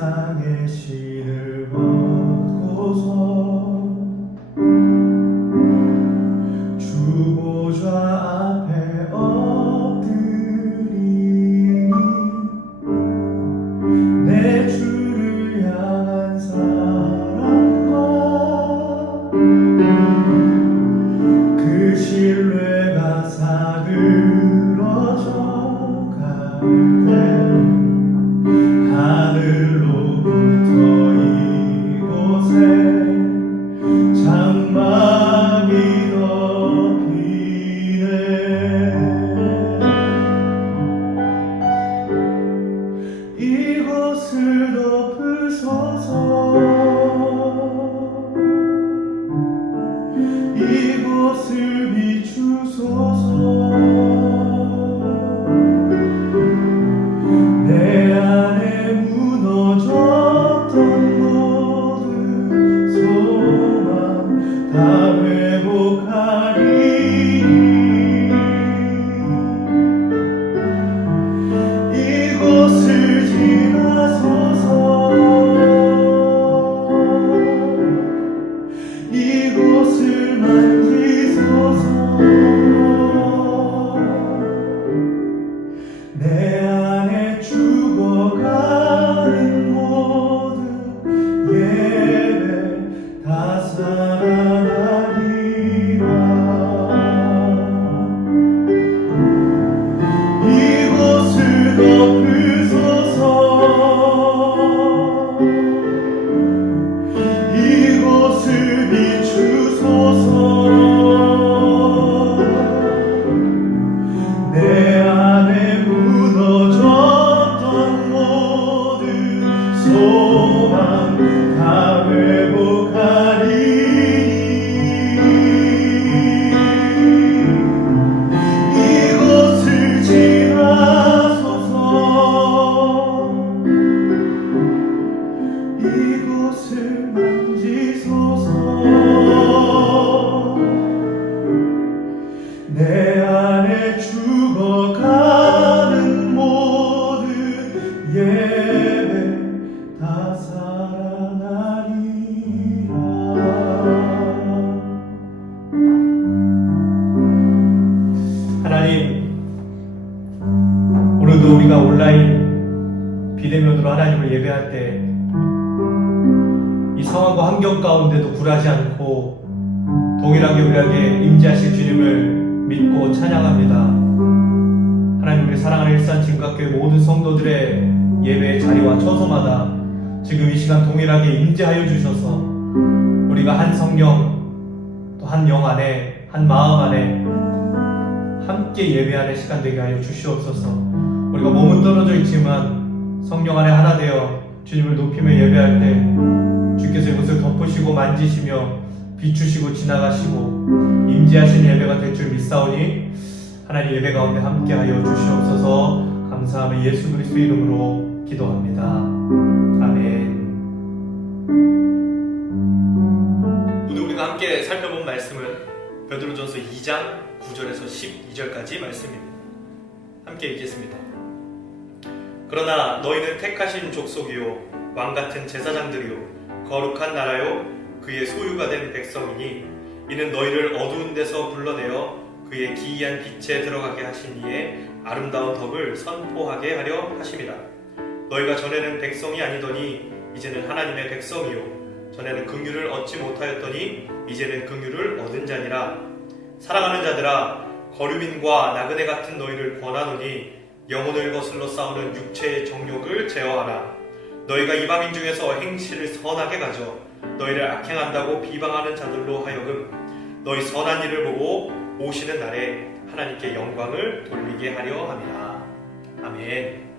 세상의 신을 벗고서 주 보좌 앞에 엎드리니 내 주를 향한 사랑과 그 신뢰가 사그러져 갈 때 하늘로부터 이곳에 장막이 덮이네. 이곳을 덮으소서. 이곳을 비추소서. 내 안에 무너졌던 모든 소망 다 회복하리. 이곳을 지나소서. 이곳을 만지소서. 내 안에 죽어가는 모든 예배 다 살아나리라. 이곳을 덮으소서. 이곳을 비추소서. 내 안에 무너졌던 모든 소망 다 회복하리. 이곳을 지나소서. 이곳을 만지소서. 내 안에 죽어가는 모든 예배 다 살아나리라. 하나님, 오늘도 우리가 온라인 비대면으로 하나님을 예배할 때 이 상황과 환경 가운데도 굴하지 않고 동일하게 우리에게 임재하실 주님을 믿고 찬양합니다. 하나님, 우리 사랑하는 일산 진각교회 모든 성도들의 예배의 자리와 처소마다 지금 이 시간 동일하게 임재하여 주셔서 우리가 한 성령 또 한 영 안에 한 마음 안에 함께 예배하는 시간 되게 하여 주시옵소서. 우리가 몸은 떨어져 있지만 성령 안에 하나 되어 주님을 높이며 예배할 때 주께서 이것을 덮으시고 만지시며 비추시고 지나가시고 임재하신 예배가 될 줄 믿사오니 하나님 예배 가운데 함께하여 주시옵소서. 감사하며 예수 그리스도 이름으로 기도합니다. 아멘. 오늘 우리가 함께 살펴본 말씀은 베드로전서 2장 9절에서 12절까지 말씀입니다. 함께 읽겠습니다. 그러나 너희는 택하신 족속이요 왕같은 제사장들이요 거룩한 나라요 그의 소유가 된 백성이니 이는 너희를 어두운 데서 불러내어 그의 기이한 빛에 들어가게 하신 이의 아름다운 덕을 선포하게 하려 하심이라. 너희가 전에는 백성이 아니더니 이제는 하나님의 백성이요 전에는 긍휼을 얻지 못하였더니 이제는 긍휼을 얻은 자니라. 사랑하는 자들아, 거류민과 나그네 같은 너희를 권하노니 영혼을 거슬러 싸우는 육체의 정욕을 제어하라. 너희가 이방인 중에서 행실을 선하게 가져 너희를 악행한다고 비방하는 자들로 하여금 너희 선한 일을 보고 오시는 날에 하나님께 영광을 돌리게 하려 함이라. 아멘.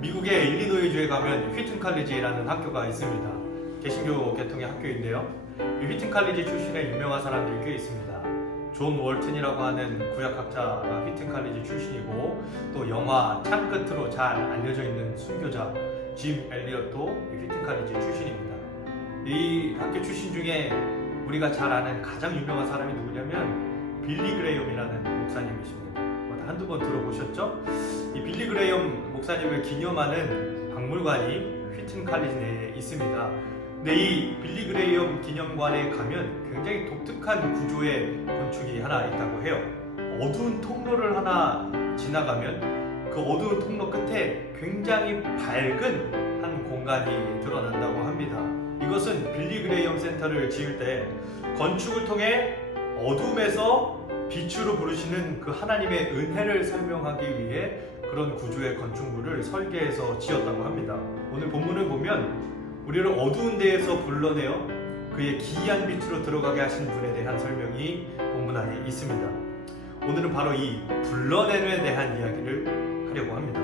미국의 일리노이주에 가면 휘튼 칼리지라는 학교가 있습니다. 개신교 계통의 학교인데요. 이 휘튼 칼리지 출신의 유명한 사람들이 꽤 있습니다. 존 월튼이라고 하는 구약학자가 휘튼 칼리지 출신이고, 또 영화 창끝으로 잘 알려져 있는 순교자 짐 엘리엇도 휘튼 칼리지 출신입니다. 이 학교 출신 중에 우리가 잘 아는 가장 유명한 사람이 누구냐면 빌리 그레이엄이라는 목사님이십니다. 한두 번 들어보셨죠? 이 빌리 그레이엄 목사님을 기념하는 박물관이 휘튼 칼리지 내에 있습니다. 근데 이 빌리 그레이엄 기념관에 가면 굉장히 독특한 구조의 건축이 하나 있다고 해요. 어두운 통로를 하나 지나가면 그 어두운 통로 끝에 굉장히 밝은 한 공간이 드러난다고 합니다. 이것은 빌리 그레이엄 센터를 지을 때 건축을 통해 어둠에서 빛으로 부르시는 그 하나님의 은혜를 설명하기 위해 그런 구조의 건축물을 설계해서 지었다고 합니다. 오늘 본문을 보면 우리를 어두운 데에서 불러내어 그의 기이한 빛으로 들어가게 하신 분에 대한 설명이 본문 안에 있습니다. 오늘은 바로 이 불러냄에 대한 이야기를 하려고 합니다.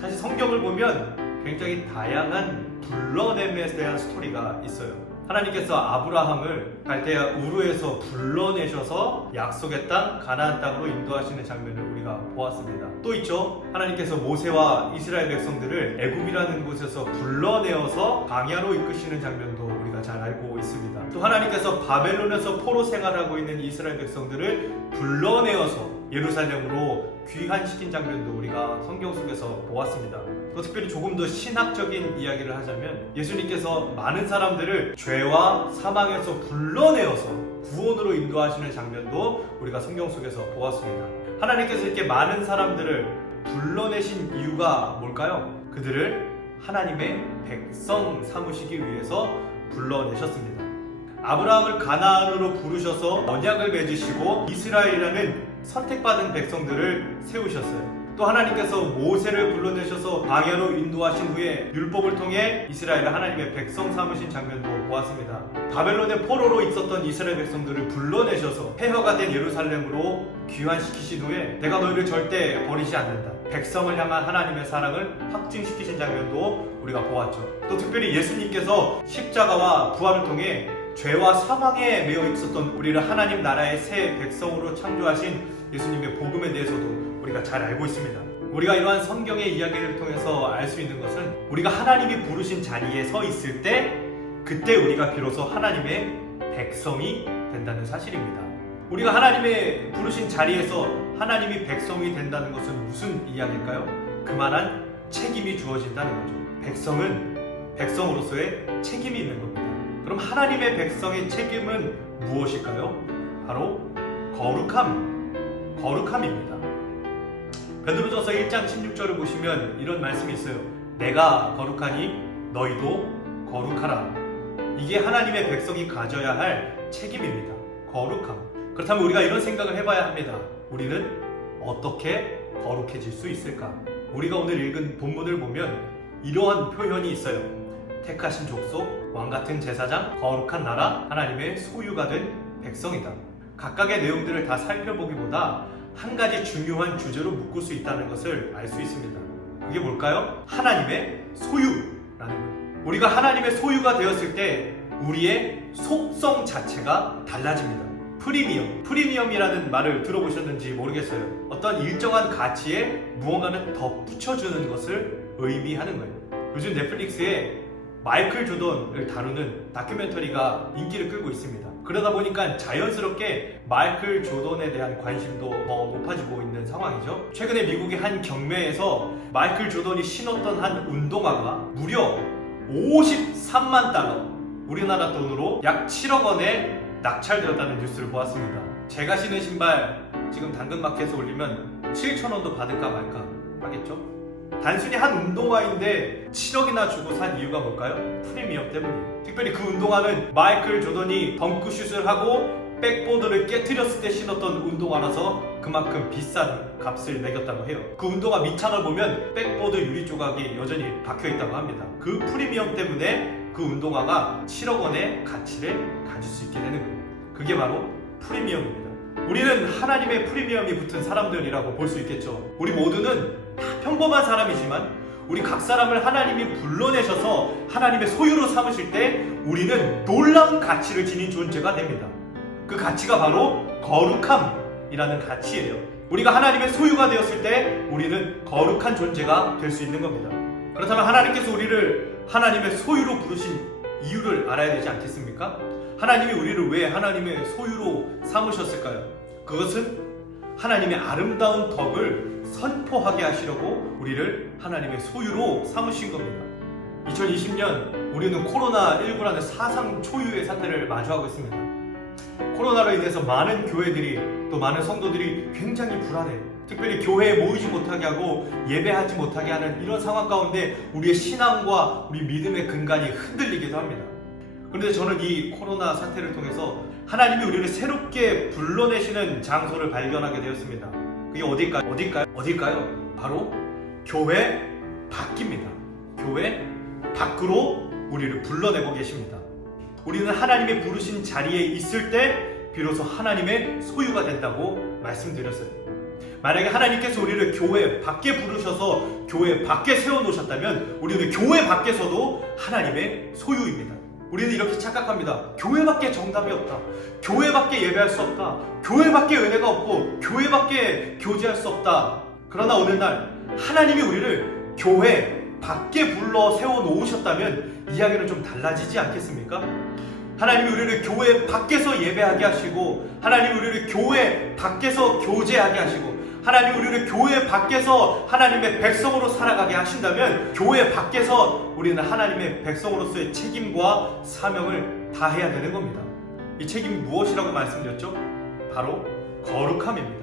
사실 성경을 보면 굉장히 다양한 불러냄에 대한 스토리가 있어요. 하나님께서 아브라함을 갈대아 우르에서 불러내셔서 약속의 땅 가나안 땅으로 인도하시는 장면을 우리가 보았습니다. 또 있죠. 하나님께서 모세와 이스라엘 백성들을 애굽이라는 곳에서 불러내어서 광야로 이끄시는 장면도 우리가 잘 알고 있습니다. 또 하나님께서 바벨론에서 포로 생활하고 있는 이스라엘 백성들을 불러내어서 예루살렘으로 귀환시킨 장면도 우리가 성경 속에서 보았습니다. 또 특별히 조금 더 신학적인 이야기를 하자면 예수님께서 많은 사람들을 죄와 사망에서 불러내어서 구원으로 인도하시는 장면도 우리가 성경 속에서 보았습니다. 하나님께서 이렇게 많은 사람들을 불러내신 이유가 뭘까요? 그들을 하나님의 백성 삼으시기 위해서 불러내셨습니다. 아브라함을 가나안으로 부르셔서 언약을 맺으시고 이스라엘이라는 선택받은 백성들을 세우셨어요. 또 하나님께서 모세를 불러내셔서 광야로 인도하신 후에 율법을 통해 이스라엘을 하나님의 백성 삼으신 장면도 보았습니다. 바벨론의 포로로 있었던 이스라엘 백성들을 불러내셔서 폐허가 된 예루살렘으로 귀환시키신 후에 내가 너희를 절대 버리지 않는다. 백성을 향한 하나님의 사랑을 확증시키신 장면도 우리가 보았죠. 또 특별히 예수님께서 십자가와 부활을 통해 죄와 사망에 매여 있었던 우리를 하나님 나라의 새 백성으로 창조하신 예수님의 복음에 대해서도 우리가 잘 알고 있습니다. 우리가 이러한 성경의 이야기를 통해서 알 수 있는 것은 우리가 하나님이 부르신 자리에 서 있을 때 그때 우리가 비로소 하나님의 백성이 된다는 사실입니다. 우리가 하나님의 부르신 자리에서 하나님이 백성이 된다는 것은 무슨 이야기일까요? 그만한 책임이 주어진다는 거죠. 백성은 백성으로서의 책임이 있는 겁니다. 그럼 하나님의 백성의 책임은 무엇일까요? 바로 거룩함입니다. 베드로전서 1장 16절을 보시면 이런 말씀이 있어요. 내가 거룩하니 너희도 거룩하라. 이게 하나님의 백성이 가져야 할 책임입니다. 거룩함. 그렇다면 우리가 이런 생각을 해봐야 합니다. 우리는 어떻게 거룩해질 수 있을까? 우리가 오늘 읽은 본문을 보면 이러한 표현이 있어요. 택하신 족속, 왕같은 제사장, 거룩한 나라, 하나님의 소유가 된 백성이다. 각각의 내용들을 다 살펴보기보다 한 가지 중요한 주제로 묶을 수 있다는 것을 알 수 있습니다. 그게 뭘까요? 하나님의 소유라는 거예요. 우리가 하나님의 소유가 되었을 때 우리의 속성 자체가 달라집니다. 프리미엄이라는 말을 들어보셨는지 모르겠어요. 어떤 일정한 가치에 무언가는 덧붙여주는 것을 의미하는 거예요. 요즘 넷플릭스에 마이클 조던을 다루는 다큐멘터리가 인기를 끌고 있습니다. 그러다 보니까 자연스럽게 마이클 조던에 대한 관심도 더 높아지고 있는 상황이죠. 최근에 미국의 한 경매에서 마이클 조던이 신었던 한 운동화가 무려 53만 달러, 우리나라 돈으로 약 7억 원에 낙찰되었다는 뉴스를 보았습니다. 제가 신은 신발 지금 당근마켓에 올리면 7천 원도 받을까 말까 하겠죠? 단순히 한 운동화인데 7억이나 주고 산 이유가 뭘까요? 프리미엄 때문이에요. 특별히 그 운동화는 마이클 조던이 덩크슛을 하고 백보드를 깨트렸을 때 신었던 운동화라서 그만큼 비싼 값을 매겼다고 해요. 그 운동화 밑창을 보면 백보드 유리 조각이 여전히 박혀있다고 합니다. 그 프리미엄 때문에 그 운동화가 7억 원의 가치를 가질 수 있게 되는 거예요. 그게 바로 프리미엄입니다. 우리는 하나님의 프리미엄이 붙은 사람들이라고 볼 수 있겠죠. 우리 모두는 다 평범한 사람이지만 우리 각 사람을 하나님이 불러내셔서 하나님의 소유로 삼으실 때 우리는 놀라운 가치를 지닌 존재가 됩니다. 그 가치가 바로 거룩함이라는 가치예요. 우리가 하나님의 소유가 되었을 때 우리는 거룩한 존재가 될 수 있는 겁니다. 그렇다면 하나님께서 우리를 하나님의 소유로 부르신 이유를 알아야 되지 않겠습니까? 하나님이 우리를 왜 하나님의 소유로 삼으셨을까요? 그것은 하나님의 아름다운 덕을 선포하게 하시려고 우리를 하나님의 소유로 삼으신 겁니다. 2020년 우리는 코로나19라는 사상 초유의 사태를 마주하고 있습니다. 코로나로 인해서 많은 교회들이 또 많은 성도들이 굉장히 불안해. 특별히 교회에 모이지 못하게 하고 예배하지 못하게 하는 이런 상황 가운데 우리의 신앙과 우리 믿음의 근간이 흔들리기도 합니다. 그런데 저는 이 코로나 사태를 통해서 하나님이 우리를 새롭게 불러내시는 장소를 발견하게 되었습니다. 그게 어딜까요? 바로 교회 밖입니다. 교회 밖으로 우리를 불러내고 계십니다. 우리는 하나님의 부르신 자리에 있을 때 비로소 하나님의 소유가 된다고 말씀드렸어요. 만약에 하나님께서 우리를 교회 밖에 부르셔서 교회 밖에 세워놓으셨다면 우리는 교회 밖에서도 하나님의 소유입니다. 우리는 이렇게 착각합니다. 교회밖에 정답이 없다. 교회밖에 예배할 수 없다. 교회밖에 은혜가 없고 교회밖에 교제할 수 없다. 그러나 어느 날 하나님이 우리를 교회 밖에 불러 세워놓으셨다면 이야기는 좀 달라지지 않겠습니까? 하나님이 우리를 교회 밖에서 예배하게 하시고 하나님이 우리를 교회 밖에서 교제하게 하시고 하나님이 우리를 교회 밖에서 하나님의 백성으로 살아가게 하신다면 교회 밖에서 우리는 하나님의 백성으로서의 책임과 사명을 다해야 되는 겁니다. 이 책임이 무엇이라고 말씀드렸죠? 바로 거룩함입니다.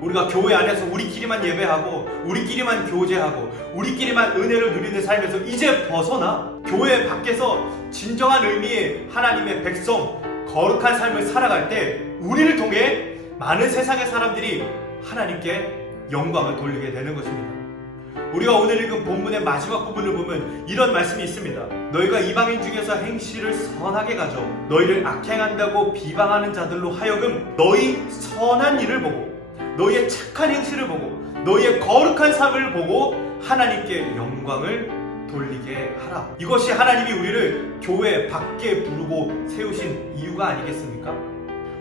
우리가 교회 안에서 우리끼리만 예배하고 우리끼리만 교제하고 우리끼리만 은혜를 누리는 삶에서 이제 벗어나 교회 밖에서 진정한 의미의 하나님의 백성, 거룩한 삶을 살아갈 때 우리를 통해 많은 세상의 사람들이 하나님께 영광을 돌리게 되는 것입니다. 우리가 오늘 읽은 본문의 마지막 부분을 보면 이런 말씀이 있습니다. 너희가 이방인 중에서 행실을 선하게 가져 너희를 악행한다고 비방하는 자들로 하여금 너희 선한 일을 보고 너희의 착한 행실을 보고 너희의 거룩한 삶을 보고 하나님께 영광을 돌리게 하라. 이것이 하나님이 우리를 교회 밖에 부르고 세우신 이유가 아니겠습니까?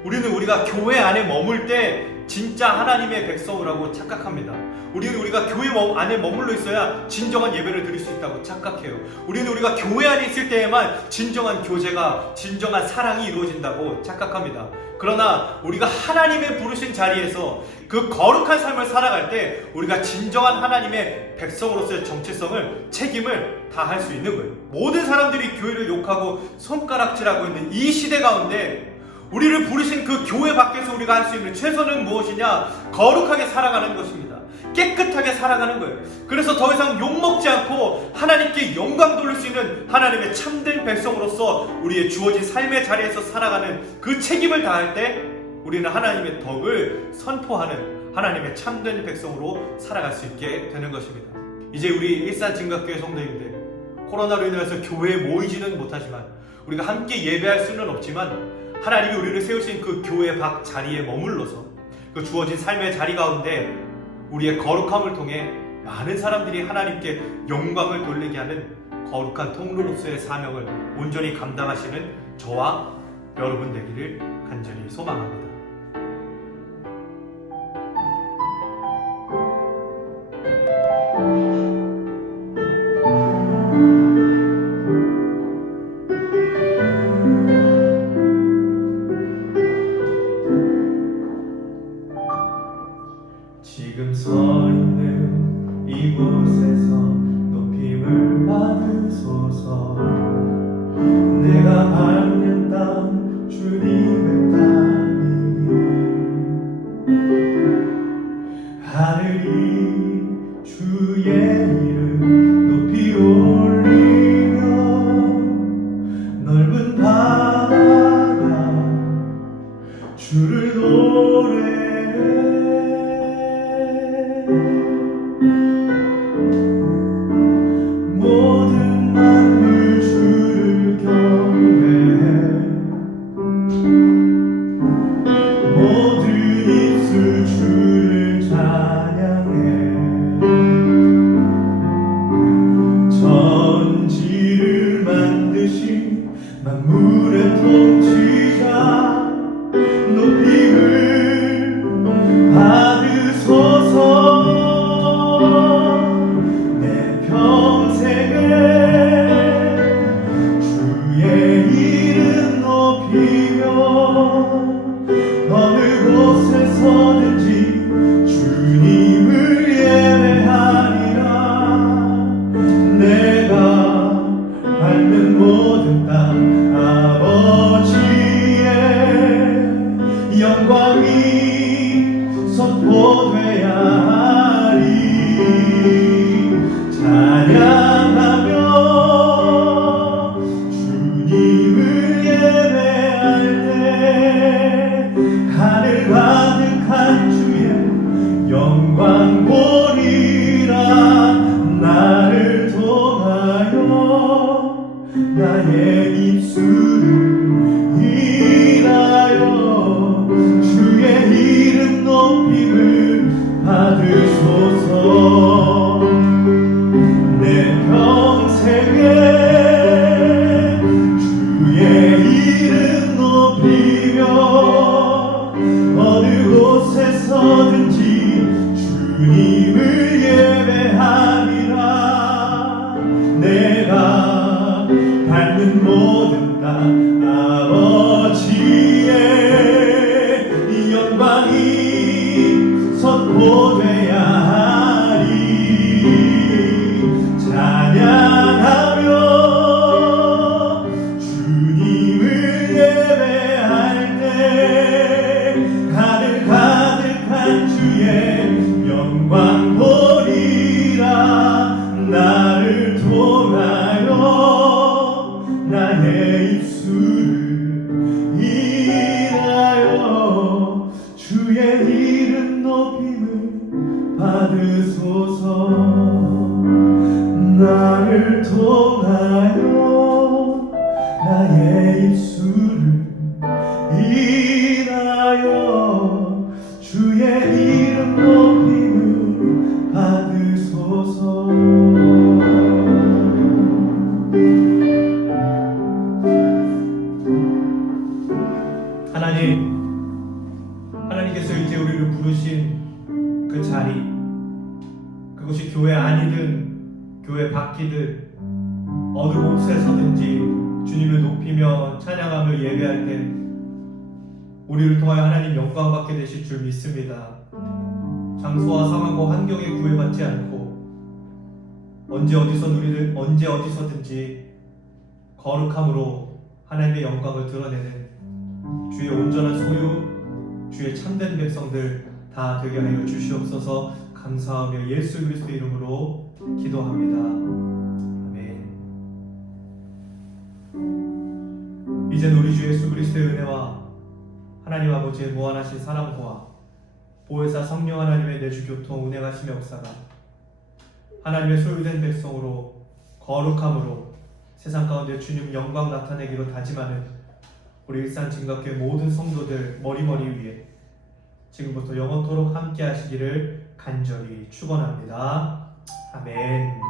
우리는 우리가 교회 안에 머물 때 진짜 하나님의 백성이라고 착각합니다. 우리는 우리가 교회 안에 머물러 있어야 진정한 예배를 드릴 수 있다고 착각해요. 우리는 우리가 교회 안에 있을 때에만 진정한 교제가, 진정한 사랑이 이루어진다고 착각합니다. 그러나 우리가 하나님의 부르신 자리에서 그 거룩한 삶을 살아갈 때 우리가 진정한 하나님의 백성으로서의 정체성을, 책임을 다할 수 있는 거예요. 모든 사람들이 교회를 욕하고 손가락질하고 있는 이 시대 가운데 우리를 부르신 그 교회 밖에서 우리가 할 수 있는 최선은 무엇이냐? 거룩하게 살아가는 것입니다. 깨끗하게 살아가는 거예요. 그래서 더 이상 욕먹지 않고 하나님께 영광 돌릴 수 있는 하나님의 참된 백성으로서 우리의 주어진 삶의 자리에서 살아가는 그 책임을 다할 때 우리는 하나님의 덕을 선포하는 하나님의 참된 백성으로 살아갈 수 있게 되는 것입니다. 이제 우리 일산증각교회 성도님들, 코로나로 인해서 교회에 모이지는 못하지만 우리가 함께 예배할 수는 없지만 하나님이 우리를 세우신 그 교회 밖 자리에 머물러서 그 주어진 삶의 자리 가운데 우리의 거룩함을 통해 많은 사람들이 하나님께 영광을 돌리게 하는 거룩한 통로로서의 사명을 온전히 감당하시는 저와 여러분 되기를 간절히 소망합니다. 지금 서 있는 이곳에서 높임을 받으소서. 내가 밟는 땅 주님의 땅이니 하늘이 주의 이름 높이 올리며 넓은 바다가 주를 노래해. 모든 만물 주를 경배해. 모든 입술 주를 찬양해. 천지를 만드신 만물의 통치자 높임을 받으소서. 내 평생에 주의 이름 높이며 어느 곳에서든지 주님을 예배하리라. 내가 나의 입술을 인하여 주의 이름 높임을 받으소서. 내 평생에 주의 이름 높이며 어느 곳에서든지 주님을 예배하리라. 내가 받는 모든 땅 아버지의 영광이 선포돼야 하리. 찬양하며 주님을 예배할 때 하늘 가득한 주의 영광 보리라. 나를 통하여 나의 입술을 인하여 주의 이름 높임을 받으소서. 나를 통하여 나의 입술을 인하여 주의 이름 높임을 받으소서. 하나님께서 이제 우리를 부르신 그 자리, 그것이 교회 안이든 교회 밖이든 어느 곳에서든지 주님을 높이며 찬양하며 예배할 때 우리를 통하여 하나님 영광 받게 되실 줄 믿습니다. 장소와 상황과 환경에 구애받지 않고 언제 어디서든지 거룩함으로 하나님의 영광을 드러내는 주의 온전한 소유, 주의 참된 백성들 다 되게 하여 주시옵소서. 감사하며 예수 그리스도 이름으로 기도합니다. 아멘. 이제는 우리 주 예수 그리스도의 은혜와 하나님 아버지의 무한하신 사랑과 보혜사 성령 하나님의 내주 교통 운행하심의 역사가 하나님의 소유된 백성으로 거룩함으로 세상 가운데 주님 영광 나타내기로 다짐하는 우리 일산 진각교회 모든 성도들 머리머리 위에 지금부터 영원토록 함께 하시기를 간절히 축원합니다. 아멘.